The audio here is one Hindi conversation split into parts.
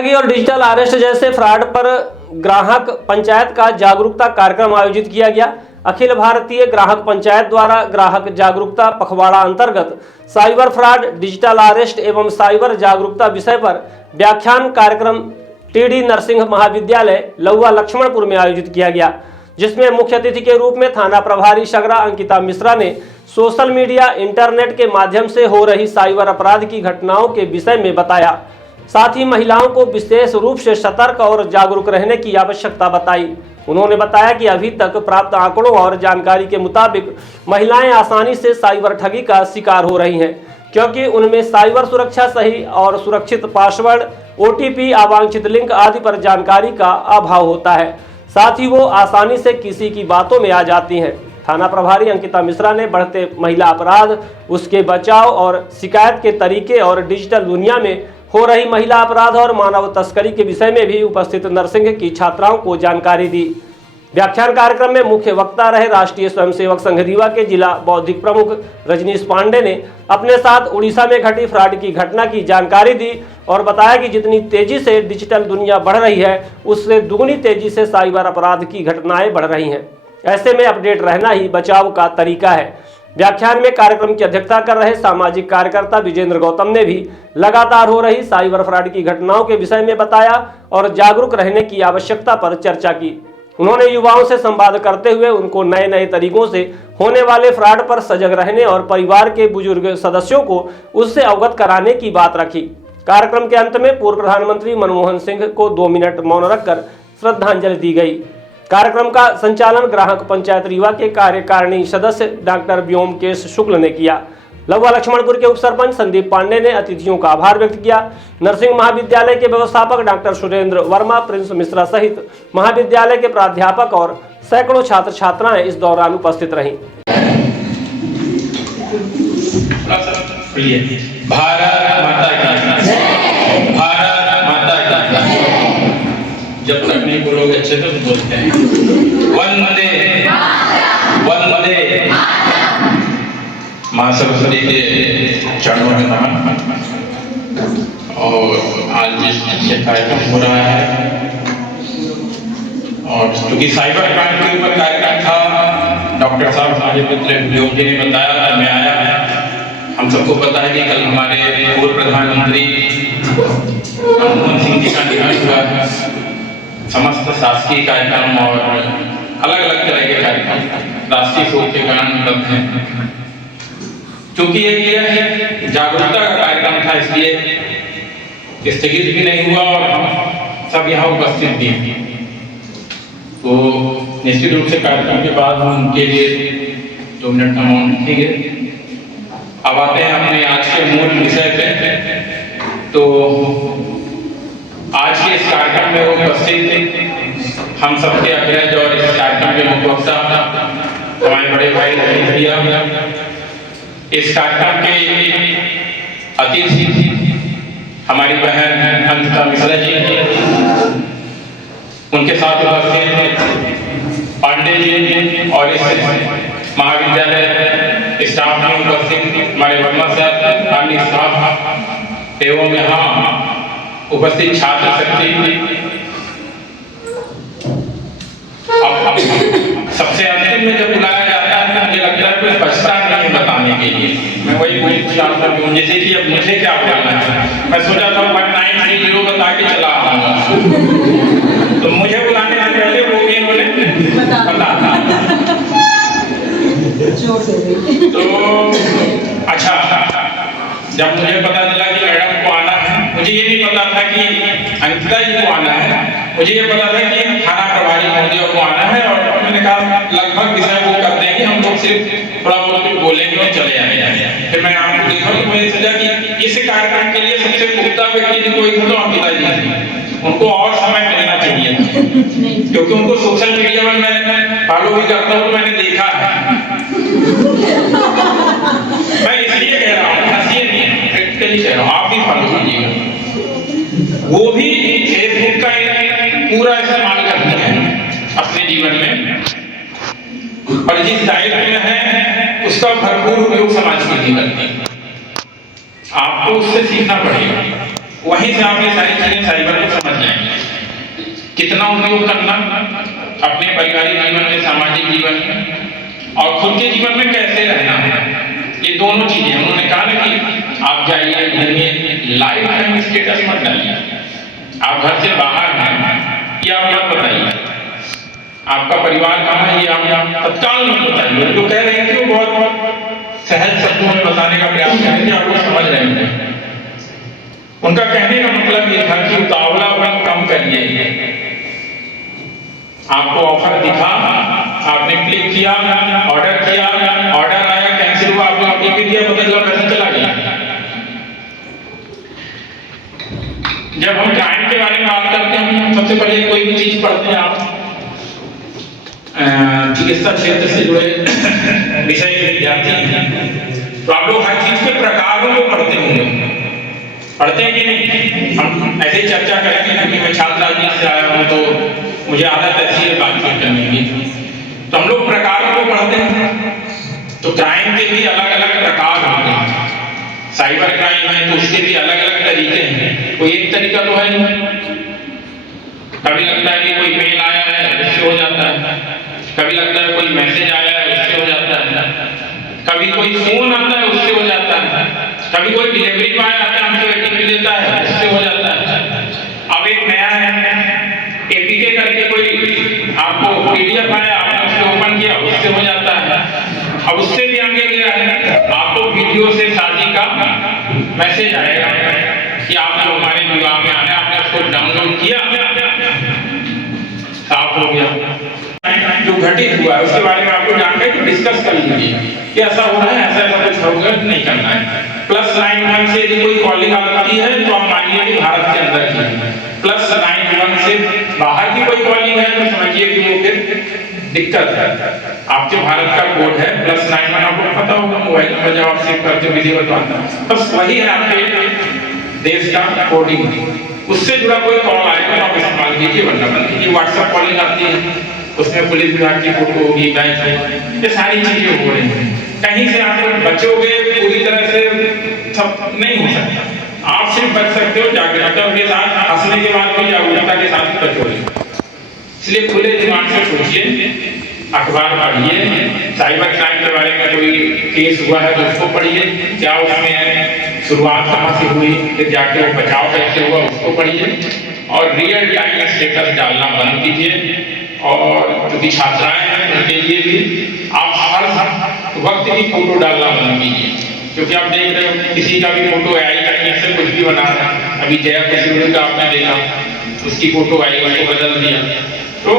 ठगी और डिजिटल अरेस्ट जैसे फ्रॉड पर ग्राहक पंचायत का जागरूकता कार्यक्रम आयोजित किया गया। अखिल भारतीय ग्राहक पंचायत द्वारा ग्राहक जागरूकता पखवाड़ा अंतर्गत साइबर फ्रॉड, डिजिटल अरेस्ट एवं साइबर जागरूकता विषय पर व्याख्यान कार्यक्रम टीडी नरसिंह महाविद्यालय लौआ लक्ष्मणपुर में आयोजित किया गया, जिसमें मुख्य अतिथि के रूप में थाना प्रभारी सगरा अंकिता मिश्रा ने सोशल मीडिया, इंटरनेट के माध्यम से हो रही साइबर अपराध की घटनाओं के विषय में बताया। साथ ही महिलाओं को विशेष रूप से सतर्क और जागरूक रहने की आवश्यकता बताई। उन्होंने बताया कि अभी तक प्राप्त आंकड़ों और जानकारी के मुताबिक महिलाएं आसानी से साइबर ठगी का शिकार हो रही हैं, क्योंकि उनमें साइबर सुरक्षा सही और सुरक्षित पासवर्ड, OTP, अवांछित लिंक आदि पर जानकारी का अभाव होता है। साथ ही वो आसानी से किसी की बातों में आ जाती हैं। थाना प्रभारी अंकिता मिश्रा ने बढ़ते महिला अपराध, उसके बचाव और शिकायत के तरीके और डिजिटल दुनिया में हो रही महिला अपराध और मानव तस्करी के विषय में भी उपस्थित नरसिंह की छात्राओं को जानकारी दी। व्याख्यान कार्यक्रम में मुख्य वक्ता रहे राष्ट्रीय स्वयंसेवक संघ रीवा के जिला बौद्धिक प्रमुख रजनीश पांडे ने अपने साथ उड़ीसा में घटी फ्रॉड की घटना की जानकारी दी और बताया कि जितनी तेजी से डिजिटल दुनिया बढ़ रही है, उससे दुगनी तेजी से साइबर अपराध की घटनाएं बढ़ रही हैं। ऐसे में अपडेट रहना ही बचाव का तरीका है। व्याख्यान में कार्यक्रम की अध्यक्षता कर रहे सामाजिक कार्यकर्ता विजेंद्र गौतम ने भी लगातार हो रही साइबर फ्रॉड की घटनाओं के विषय में बताया और जागरूक रहने की आवश्यकता पर चर्चा की। उन्होंने युवाओं से संवाद करते हुए उनको नए नए तरीकों से होने वाले फ्रॉड पर सजग रहने और परिवार के बुजुर्ग सदस्यों को उससे अवगत कराने की बात रखी। कार्यक्रम के अंत में पूर्व प्रधानमंत्री मनमोहन सिंह को 2 मिनट मौन रखकर श्रद्धांजलि दी गई। कार्यक्रम का संचालन ग्राहक पंचायत रीवा के कार्यकारिणी सदस्य डॉक्टर व्योमकेश शुक्ल ने किया। लौआ लक्ष्मणपुर के उप सरपंच संदीप पांडे ने अतिथियों का आभार व्यक्त किया। नरसिंह महाविद्यालय के व्यवस्थापक डॉक्टर सुरेंद्र वर्मा, प्रिंस मिश्रा सहित महाविद्यालय के प्राध्यापक और सैकड़ों छात्र छात्राएं इस दौरान उपस्थित रहीं। भारत माता की, भारत माता की। जब तक नहीं बोलोगे अच्छे तो बोलते हैं वंदे वंदे। मां सरस्वती के चरणों में नमन। और आज जिस कार्यक्रम हो रहा है, और क्योंकि साइबर क्राइम के ऊपर कार्यक्रम था, डॉक्टर साहब हमारे मित्र व्योम जी ने बताया, मैं आया। हम सबको पता है कि कल हमारे पूर्व प्रधानमंत्री मनमोहन सिंह जी का निधन हुआ है। समस्त शासकीय कार्यक्रम और अलग अलग तरह के कार्यक्रम राष्ट्रीय शोक के कारण बंद हैं। क्योंकि ये जागरूकता का कार्यक्रम था, इसलिए स्थगित भी नहीं हुआ और हम सब यहाँ उपस्थित भी। तो निश्चित रूप से कार्यक्रम के बाद हम उनके लिए 2 मिनट का मौन रखेंगे। अब आते हैं अपने आज के मूल विषय पे। तो आज के इस कार्यक्रम में उपस्थित हम सबके अग्रज और इस कार्यक्रम के मुख्य वक्ता हमारे बड़े भाई भैया, इस कार्यक्रम के अतिथि हमारी बहन अंकिता मिश्रा जी, उनके साथ उपस्थित पांडे जी और इस महाविद्यालय स्टाफ में उपस्थित हमारे वर्मा साहब, अन्य स्टाफ एवं यहाँ उपस्थित छात्र शक्ति। अब सबसे अंतिम में जब बुलाया जाता है तो मुझे लगता है कुछ बचता नहीं बताने के लिए। मैं वही पूछ चाहता हूँ जैसे कि अब मुझे क्या बताना है। मैं सोचा था 1930 बता के चला आऊंगा, तो मुझे बुलाने से पहले वो भी इन्होंने बता था। तो अच्छा, जब मुझे पता चला कि मैडम को आना है, मुझे ये नहीं पता था कि अंकिता जी को आना है, मुझे ये पता था कि थाना प्रभारी महोदय को आना है। और मैंने कहा लगभग विषय वो कर देंगे, हम लोग सिर्फ थोड़ा बहुत कुछ बोलेंगे और चले आएंगे। फिर मैं आपको देखा तो मुझे सोचा कि इस कार्यक्रम के लिए सबसे पुख्ता व्यक्ति कोई था तो अंकिता जी थी। उनको और समय मिलना चाहिए था, क्योंकि उनको सोशल मीडिया में मैं फॉलो भी करता हूँ, तो मैंने देखा है। मैं इसलिए कह रहा हूँ, हंसिए नहीं, प्रैक्टिकली कह रहा हूँ, आप भी फॉलो कीजिएगा। वो भी फेसबुक का पूरा इस्तेमाल करते हैं अपने जीवन में, और जिस दायित्व में है उसका भरपूर उपयोग समाज के लिए करते हैं। आपको उससे सीखना पड़ेगा। वहीं से आप ये सारी चीजें साइबर को समझ जाएंगे। कितना उपयोग करना अपने पारिवारिक जीवन में, सामाजिक जीवन में और खुद के जीवन में कैसे रहना है, ये दोनों चीजें उन्होंने कहा ना कि आप जाइए घूमिए, लाइफ टाइम स्टेटस मत डालिए। आप घर से बाहर हैं ये आप मत बताइए, आपका परिवार कहाँ है ये आप तत्काल मत बताइए। जो कह रहे थे वो बहुत सहज शब्दों में बताने का प्रयास कर रहे थे, आप लोग समझ रहे हैं। उनका कहने का मतलब ये था कि उतावलापन कम करिए। आपको ऑफर दिखा, आपने क्लिक किया, ऑर्डर किया, ऑर्डर आया, कैंसिल हुआ, आपने ओटीपी दिया, बदला पैसा चला गया। जब हम क्लाइंट के बारे में बात करते हैं, सबसे पहले कोई भी चीज पढ़ते हैं आप, चिकित्सा क्षेत्र से जुड़े विषय के विद्यार्थी हैं, तो आप लोग हर चीज के प्रकारों को पढ़ते होंगे, पढ़ते हैं कि नहीं? हम ऐसे चर्चा करेंगे क्योंकि मैं छात्र राजनीति से आया हूँ तो मुझे आदत ऐसी है बातचीत करने की, तो हम लोग प्रकारों को पढ़ते हैं। तो क्राइम के भी अलग अलग प्रकार होते हैं, साइबर क्राइम है तो उसके भी अलग अलग तरीके हैं, कोई एक तरीका तो है नहीं। कभी लगता है कि कोई मेल आया है उससे हो जाता है, कभी लगता है कोई मैसेज आया है उससे हो जाता है, कभी कोई फोन आता है उससे हो जाता है, कभी कोई डिलीवरी बॉय आता है हमसे ओटीपी देता है उससे हो जाता है। अब एक नया है एपीके करके कोई आपको पीडीएफ आया, आपने उससे ओपन किया उससे हो जाता है। अब उससे भी आगे गया है, आपको वीडियो से शादी का मैसेज आएगा कि आपको हमारे विवाह में आना है, आपने उसको डाउनलोड किया, साफ हो गया। जो घटित हुआ है उसके बारे में आपको जानना है तो डिस्कस कर लीजिए कि ऐसा हो रहा है, ऐसा कुछ होगा, नहीं करना है। +91 से यदि कोई कॉलिंग आती है तो आप मानिए कि भारत के अंदर की है, +91 से बाहर की कोई कॉलिंग है तो समझिए कि वो फिर दिक्कत है। आपके भारत का कोड है +91, आपको पता होगा मोबाइल नंबर जब आप सेव करते हो विधि बताना, बस वही है आपके देश का कोडिंग। उससे जुड़ा कोई कॉल आएगा तो आप इस्तेमाल कीजिए, वरना बंद कीजिए। व्हाट्सएप कॉलिंग आती है उसमें पुलिस विभाग की फोटो होगी, बैंक में, ये सारी चीजें हो रही हैं। कहीं से आप बचोगे पूरी तरह से सब नहीं हो सकता, आप सिर्फ बच सकते हो जागरूकता के साथ, हंसने के बाद भी जागरूकता के साथ बचोगे। इसलिए खुले दिमाग से सोचिए, अखबार पढ़िए, साइबर क्राइम के बारे में कोई केस हुआ है तो उसको पढ़िए, क्या उसमें है, शुरुआत कहाँ से हुई, फिर जाके वो बचाव कैसे हुआ उसको पढ़िए, और रियल टाइम स्टेटस डालना बंद कीजिए। और जो भी छात्राएं हैं उनके लिए भी आप हर वक्त की फोटो डालना बंद कीजिए, क्योंकि आप देख रहे हो किसी का भी फोटो AI तकनीक से कुछ भी बना रहा है। अभी जया किशोरी का आपने देखा, उसकी फोटो आई, उसको बदल दिया। तो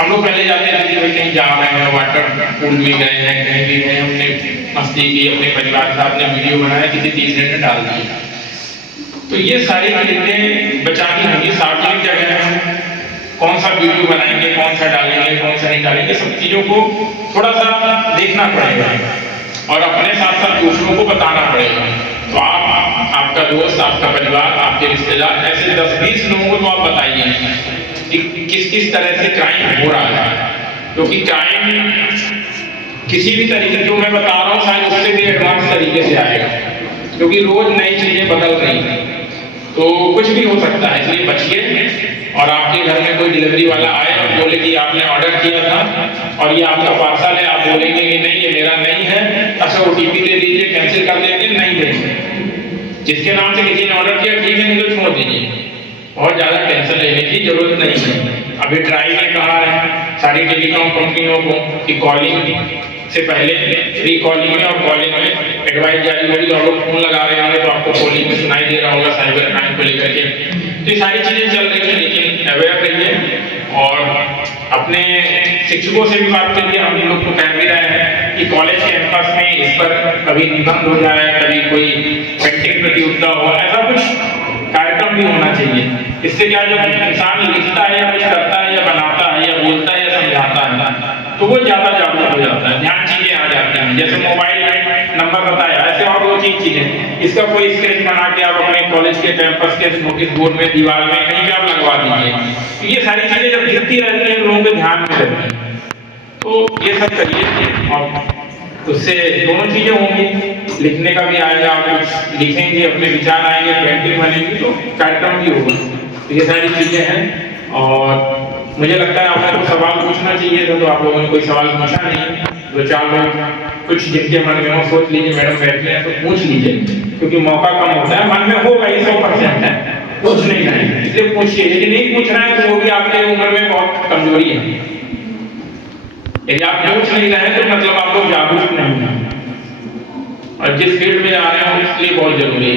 हम लोग पहले जाते थे कि कहीं जा रहे हैं, वाटर पूल में गए हैं, कहीं भी गए, हमने मस्ती की, अपने परिवार के साथ ने वीडियो बनाया, किसी तीसरे ने डाल दिया। तो ये सारी चीजें बचानी होगी। सार्वजनिक जगह में कौन सा वीडियो बनाएंगे, कौन सा डालेंगे, कौन सा नहीं डालेंगे, सब चीजों को थोड़ा सा देखना पड़ेगा और अपने साथ साथ दूसरों को बताना पड़ेगा। तो आप, आपका दोस्त, आपका परिवार, आपके रिश्तेदार, ऐसे 10-20 लोगों को तो आप बताइए कि किस किस तरह से क्राइम हो रहा है, क्योंकि क्राइम किसी भी तरीके जो मैं बता रहा हूँ शायद उससे भी एडवांस तरीके से आएगा, क्योंकि रोज नई चीजें बदल रही हैं, तो कुछ भी हो सकता है। इसलिए बचिए। और आपके घर में कोई डिलीवरी वाला आए और बोले कि आपने ऑर्डर किया था और ये आपका पार्सल है, आप बोलेंगे कि नहीं ये मेरा नहीं है, अच्छा ओटीपी दे दीजिए, कैंसिल कर देंगे, नहीं देंगे। जिसके नाम से किसी ने ऑर्डर किया ठीक है, नहीं तो छोड़ दीजिए, बहुत ज्यादा टेंशन लेने की जरूरत नहीं है। अभी ट्राई ने कहा है सारी टेलीकॉम कंपनियों को कि कॉलिंग से पहले फ्री कॉलिंग में और कॉलिंग में एडवाइस जारी होगी, तो आप लोग फोन लगा रहे होंगे तो आपको कॉलिंग में सुनाई दे रहा होगा साइबर क्राइम को लेकर के। तो ये सारी चीजें चल रही है, लेकिन अवेयर रहिए। और अपने शिक्षकों से भी बात करिए, हम लोग तो कह भी रहे हैं कि कॉलेज कैंपस में इस पर कभी निबंध हो जाए, कभी कोई पेंटिंग प्रतियोगिता हो, ऐसा कुछ कार्यक्रम भी होना चाहिए। इससे क्या, जब इंसान लिखता है या कुछ करता है या बनाता है या बोलता है या समझाता है तो वो ज्यादा जागरूक हो जाता है, ध्यान चीजें आ जाती हैं। जैसे मोबाइल में नंबर बताया, ऐसे और दो चीजें, इसका कोई स्केच बना के आप अपने कॉलेज के कैंपस के नोटिस बोर्ड में, दीवार में कहीं भी आप लगवा दीजिए। ये सारी चीजें जब दिखती रहती हैं लोगों के ध्यान में रहती हैं, तो ये सब करिए। और उससे दोनों चीजें होंगी, लिखने का भी आएगा, आप कुछ लिखेंगे, अपने विचार आएंगे, पेंटिंग बनेगी, तो कार्यक्रम भी होगा। तो ये सारी चीजें हैं। और मुझे लगता है आपको सवाल पूछना चाहिए था, तो आप लोगों ने कोई सवाल पूछा नहीं। दो चार लोग कुछ जिनके मन में हो सोच लीजिए, मैडम बैठी हैं तो पूछ लीजिए, क्योंकि मौका कम होता है। मन में होगा ये 100% है, पूछ नहीं रहे इसलिए पूछिए। यदि नहीं पूछ रहे हैं तो वो भी आपके उम्र में बहुत कमजोरी है। यदि आप पूछ नहीं रहे तो मतलब आप लोग जागरूक नहीं हैं, और जिस फील्ड में आ रहे हैं उसके लिए बहुत जरूरी है।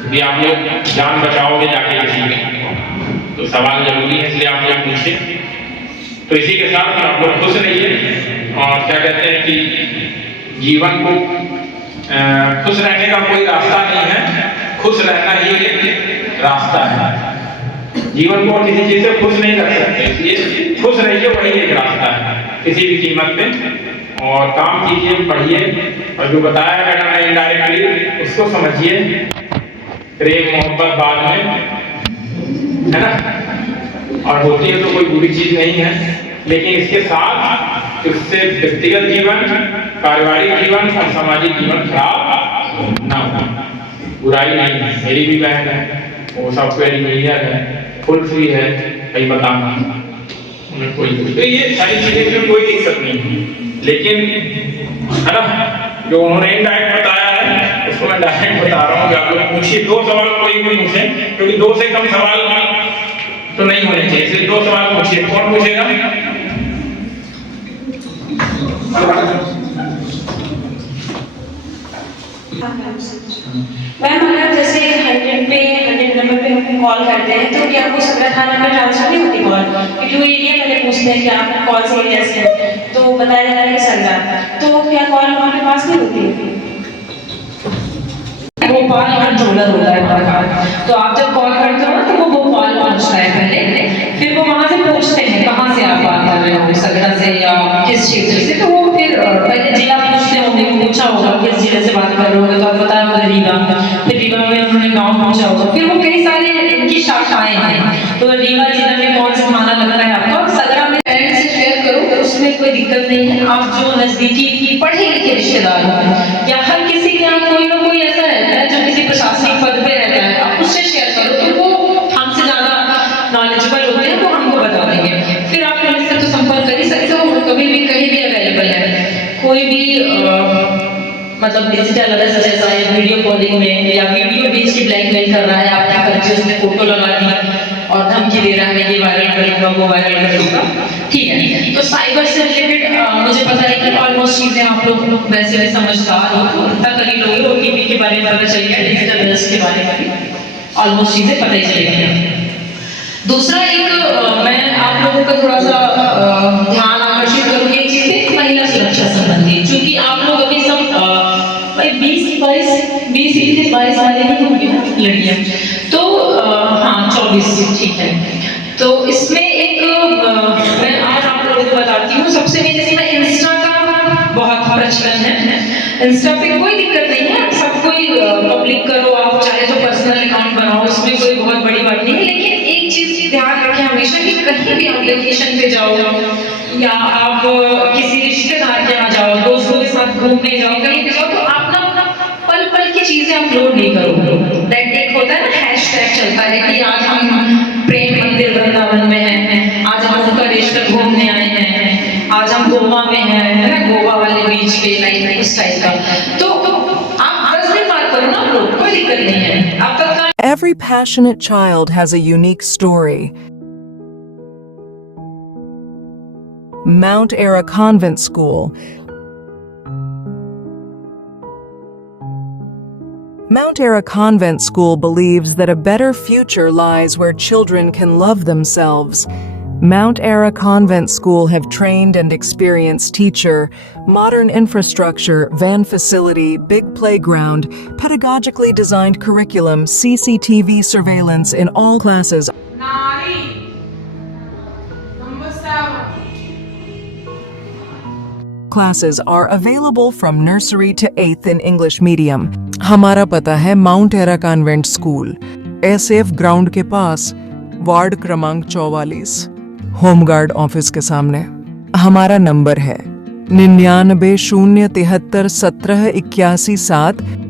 यदि आप लोग जान बचाओगे जाके किसी में, तो सवाल जरूरी है, इसलिए आप लोग पूछिए। तो इसी के साथ आप लोग खुश रहिए, और क्या कहते हैं कि जीवन को खुश रहने का कोई रास्ता नहीं है, खुश रहना ही एक रास्ता है। जीवन को किसी चीज से खुश नहीं रख सकते, इसलिए खुश रहिए, वही एक रास्ता है किसी भी कीमत पे। और काम कीजिए, पढ़िए, और जो बताया मैडम ने इनडायरेक्टली उसको समझिए। प्रेम मोहब्बत बाद में है ना, और होती है तो कोई बुरी चीज नहीं है, लेकिन इसके साथ उससे व्यक्तिगत जीवन, पारिवारिक जीवन और सामाजिक जीवन खराब ना हो। बुराई नहीं है। मेरी भी बहन है, वो सॉफ्टवेयर इंजीनियर है, फुल फ्री है, कहीं बताना उन्हें कोई, तो ये सारी चीजें में कोई दिक्कत नहीं है। लेकिन है ना, जो उन्होंने इनडायरेक्ट बताया है उसको मैं डायरेक्ट बता रहा हूँ कि आप लोग पूछिए। दो सवाल कोई भी पूछे, क्योंकि दो से कम सवाल तो नहीं होने चाहिए, इसलिए दो सवाल पूछिए। कौन पूछेगा? मैम, अगर जैसे 100 नंबर पे हम कॉल करते हैं तो क्या वो सत्रह थाना में ट्रांसफर नहीं होती कॉल? क्योंकि वो एरिया पहले पूछते हैं कि आप कौन से एरिया से हैं, तो बताया जाता है कि सरदार, तो क्या कॉल वहाँ के पास नहीं होती? भोपाल और जोलर होता है हमारा, तो आप जब कॉल करते हो ना तो वो भोपाल पहुंचता है पहले, फिर वो वहां से पूछते हैं कहाँ से आप बात कर रहे हो, सगरा से या किस क्षेत्र से, तो वो फिर पहले जिला पूछते होंगे, पूछा होगा किस जिले से बात कर रहे होंगे, तो आप बताया होगा रीवा, फिर रीवा में उन्होंने गाँव पूछा होगा, फिर वो कई सारे इनकी शाखाएं हैं, तो रीवा जिले में कौन सा थाना लगता है आपका, सगरा में पेरेंट्स से शेयर करो, उसमें कोई दिक्कत नहीं है। आप जो नजदीकी पढ़े लिखे रिश्तेदार हो, या हर किसी के यहाँ कोई ना कोई ऐसा रहता है जो किसी प्रशासनिक पद पे रहता है, आप उससे शेयर करो, तो वो हमसे ज्यादा नॉलेजेबल होते हैं, तो हमको बता देंगे। फिर आप पुलिस से तो संपर्क कर ही सकते हो, कभी भी कहीं भी अवेलेबल है। कोई भी मतलब डिजिटल अरेस्ट जैसा है, वीडियो कॉलिंग में या वीडियो भेज के ब्लैकमेल कर रहा है, आपकी फर्जी उसने फोटो लगा दी और धमकी दे रहा है ये वायरल करूंगा वो वायरल करूंगा, ठीक है। तो साइबर से रिलेटेड मुझे पता है कि ऑलमोस्ट चीजें आप लोग वैसे भी समझदार हो, उतना कर ही लोगे, ओटीपी के बारे में पता चल गया, डिजिटल अरेस्ट के बारे में भी ऑलमोस्ट चीजें पता ही चल गई। दूसरा एक मैं आप लोगों का थोड़ा सा ध्यान आकर्षित करूंगी एक चीज है महिला सुरक्षा संबंधी, क्योंकि आप लोग अभी सब 20-22 वाले ही होंगे ना लड़कियां, तो हाँ 24, ठीक है। तो इसमें एक मैं आज आप लोगों को बताती हूँ। सबसे मेन इसमें इंस्टा का बहुत प्रचलन है। इंस्टा पे कोई दिक्कत नहीं है, सब कोई पब्लिक करो, आप चाहे तो पर्सनल अकाउंट बनाओ, उसमें कोई बहुत बड़ी बात नहीं है। लेकिन एक चीज ध्यान रखें हमेशा कि कहीं भी आप वेकेशन पे जाओ या आप किसी रिश्तेदार के यहाँ जाओ, दोस्तों के साथ घूमने जाओ, कहीं पे जाओ, तो आप ना पल पल की चीजें अपलोड नहीं करो। दैट एक होता है ना हैशटैग चलता है कि आज हम प्रेम मंदिर वृंदावन में हैं, आज हम ओंकारेश्वर घूमने आए हैं, आज हम गोवा में हैं, है ना, गोवा वाले बीच पे, लाइक उस टाइप का। तो आप 10 दिन बात करो ना अपलोड, कोई दिक्कत नहीं है। आपका Every passionate child has a unique story. Mount Era Convent School. Mount Era Convent School believes that a better future lies where children can love themselves. Mount Era Convent School have trained and experienced teacher, modern infrastructure, van facility, big playground, pedagogically designed curriculum, CCTV surveillance in all classes. Classes are available from nursery to 8th in English medium. हमारा पता है mount era convent school, SF ground के पास, वार्ड क्रमांक 44, होमगार्ड ऑफिस के सामने। हमारा नंबर है 99 0 73 17 81 7